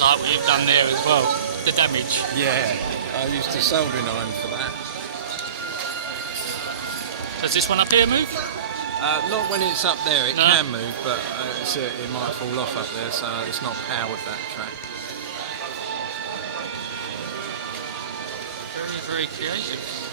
like what you've done there as well. The damage. Yeah, I used a soldering iron for that. Does this one up here move? Not when it's up there, it No. can move, but it might fall off up there, so it's not powered, that track. Very, very creative.